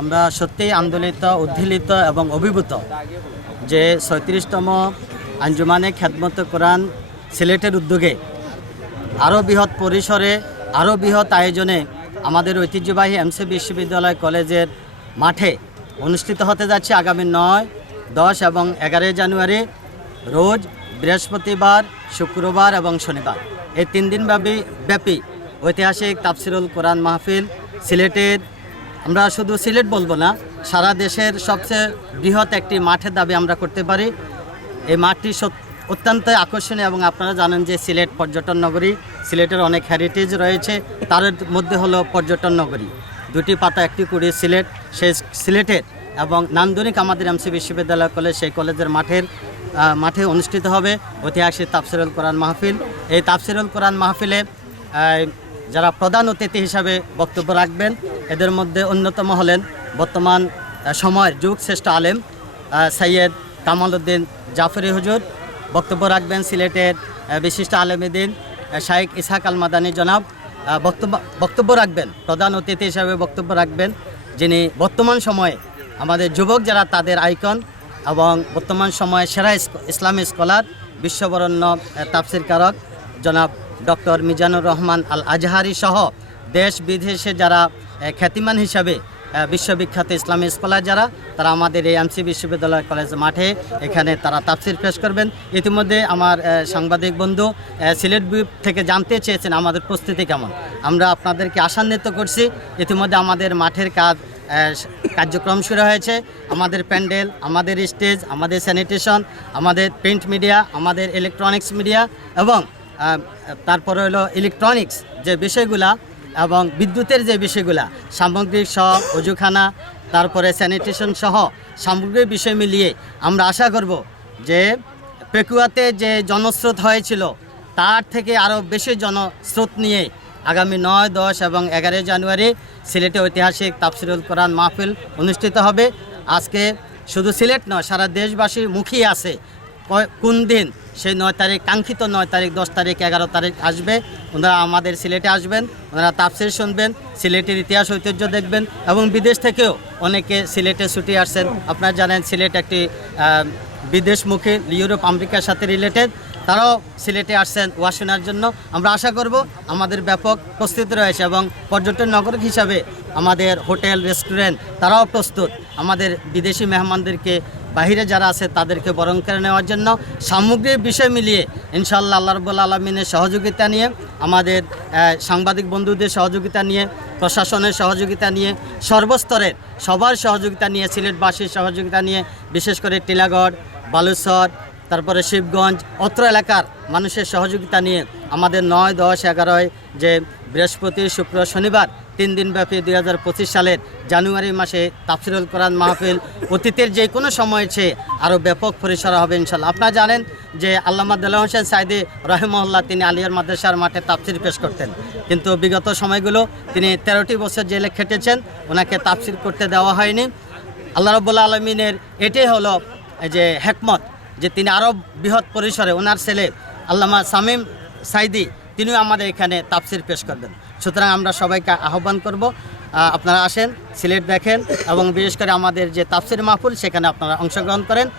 আমরা সত্যিই আন্দোলিত, উদ্দীলিত এবং অভিভূত যে ছয়ত্রিশতম আঞ্জুমানে খ্যাতমত কোরআন সিলেটের উদ্যোগে আরও বৃহৎ পরিসরে, আরও বৃহৎ আয়োজনে আমাদের ঐতিহ্যবাহী এমসি বিশ্ববিদ্যালয় কলেজের মাঠে অনুষ্ঠিত হতে যাচ্ছে আগামী নয়, দশ এবং এগারোই জানুয়ারি, রোজ বৃহস্পতিবার, শুক্রবার এবং শনিবার। এই তিন দিন ব্যাপী ব্যাপী ঐতিহাসিক তাফসিরুল কোরআন মাহফিল সিলেটের আমরা শুধু সিলেট বলব না, সারা দেশের সবচেয়ে বৃহৎ একটি মাঠের দাবি আমরা করতে পারি। এই মাঠটি অত্যন্ত আকর্ষণীয় এবং আপনারা জানেন যে সিলেট পর্যটন নগরী, সিলেটের অনেক হেরিটেজ রয়েছে, তার মধ্যে হলো পর্যটন নগরী। দুটি পাতা, একটি কুড়ি সিলেট, সেই সিলেটের এবং নান্দনিক আমাদের এমসি বিশ্ববিদ্যালয় কলেজ, সেই কলেজের মাঠের মাঠে অনুষ্ঠিত হবে ঐতিহাসিক তাফসিরুল কোরআন মাহফিল। এই তাফসিরুল কোরআন মাহফিলে যারা প্রধান অতিথি হিসাবে বক্তব্য রাখবেন এদের মধ্যে অন্যতম হলেন বর্তমান সময়ের যুগ শ্রেষ্ঠ আলেম সৈয়দ কামাল উদ্দিন জাফরি হুজুর। বক্তব্য রাখবেন সিলেটের বিশিষ্ট আলেমীদিন শাইক ইসাক আল মাদানী জনাব। বক্তব্য বক্তব্য রাখবেন, প্রধান অতিথি হিসাবে বক্তব্য রাখবেন, যিনি বর্তমান সময়ে আমাদের যুবক যারা তাদের আইকন এবং বর্তমান সময়ে সেরা ইসলামী স্কলার, বিশ্ববরণ্য তাফসির কারক জনাব ডক্টর মিজানুর রহমান আল আজহারি সহ দেশ বিদেশে যারা খ্যাতিমান হিসাবে বিশ্ববিখ্যাত ইসলামী স্কলার যারা, তারা আমাদের এই এমসি বিশ্ববিদ্যালয় কলেজ মাঠে এখানে তারা তাফসির পেশ করবেন। ইতিমধ্যে আমার সাংবাদিক বন্ধু সিলেট বিপ থেকে জানতে চেয়েছেন আমাদের প্রস্তুতি কেমন। আমরা আপনাদেরকে আশান্বিত করছি, ইতিমধ্যে আমাদের মাঠের কাজ কার্যক্রম শুরু হয়েছে। আমাদের প্যান্ডেল, আমাদের স্টেজ, আমাদের স্যানিটেশন, আমাদের প্রিন্ট মিডিয়া, আমাদের ইলেকট্রনিক্স মিডিয়া এবং তারপরে হলো ইলেকট্রনিক্স যে বিষয়গুলা এবং বিদ্যুতের যে বিষয়গুলা, সামগ্রিক সহ, অজুখানা, তারপরে স্যানিটেশন সহ সামগ্রিক বিষয় মিলিয়ে আমরা আশা করব যে পেকুয়াতে যে জনস্রোত হয়েছিল, তার থেকে আরও বেশি জনস্রোত নিয়ে আগামী নয়, দশ এবং এগারোই জানুয়ারি সিলেটে ঐতিহাসিক তাফসিরুল কোরআন মাহফিল অনুষ্ঠিত হবে। আজকে শুধু সিলেট নয়, সারা দেশবাসী মুখিয়ে আছে কোন দিন? সেই নয় তারিখ, কাঙ্ক্ষিত নয় তারিখ, দশ তারিখ, এগারো তারিখ আসবে। ওনারা আমাদের সিলেটে আসবেন, ওনারা তাফসির শুনবেন, সিলেটের ইতিহাস, ঐতিহ্য দেখবেন এবং বিদেশ থেকেও অনেকে সিলেটে ছুটি আসছেন। আপনারা জানেন, সিলেট একটি বিদেশমুখী ইউরোপ, আমেরিকার সাথে রিলেটেড তারাও সিলেটে আসছেন ওয়াশোনার জন্য। আমরা আশা করব আমাদের ব্যাপক প্রস্তুতি রয়েছে এবং পর্যটন নগর হিসাবে আমাদের হোটেল, রেস্টুরেন্ট, তারাও প্রস্তুত। আমাদের বিদেশি মেহমানদেরকে বাইরে যারা আছে তাদেরকে বরণ করে নেওয়ার জন্য। সামগ্রিক বিষয় মিলিয়ে ইনশাল্লাহ আল্লাহ রব্বুল আলমিনের সহযোগিতা নিয়ে, আমাদের সাংবাদিক বন্ধুদের সহযোগিতা নিয়ে, প্রশাসনের সহযোগিতা নিয়ে, সর্বস্তরের সবার সহযোগিতা নিয়ে, সিলেটবাসীর সহযোগিতা নিয়ে, বিশেষ করে টিলাগড় বালুচর তারপরে শিবগঞ্জ, অত্র এলাকার মানুষের সহযোগিতা নিয়ে আমাদের নয় দশ এগারোয় যে বৃহস্পতি, শুক্র, শনিবার তিন দিনব্যাপী দুই হাজার পঁচিশ সালের জানুয়ারি মাসে তাফসিরুল কোরআন মাহফিল অতীতের যে কোনো সময় চেয়ে আরও ব্যাপক পরিসর হবে ইনশাল্লাহ আপনারা জানেন যে আল্লামা দেলা হোসেন সাইদি রহিমহল্লা তিনি আলিয়ার মাদ্রাসার মাঠে তাফসির পেশ করতেন। কিন্তু বিগত সময়গুলো তিনি তেরোটি বছর জেলে খেটেছেন, ওনাকে তাফসির করতে দেওয়া হয়নি। আল্লাহ রব্বুল্লা আলমিনের এটাই হলো যে হেকমত যে তিনি আরও বৃহৎ পরিসরে ওনার ছেলে আল্লামা সামিম সাইদি তিনিও আমাদের এখানে তাপসির পেশ করবেন। সুতরাং আমরা সবাইকে আহ্বান করব আপনারা আসেন, সিলেট দেখেন এবং বিশেষ করে আমাদের যে তাপসির মাহফুল, সেখানে আপনারা অংশগ্রহণ করেন।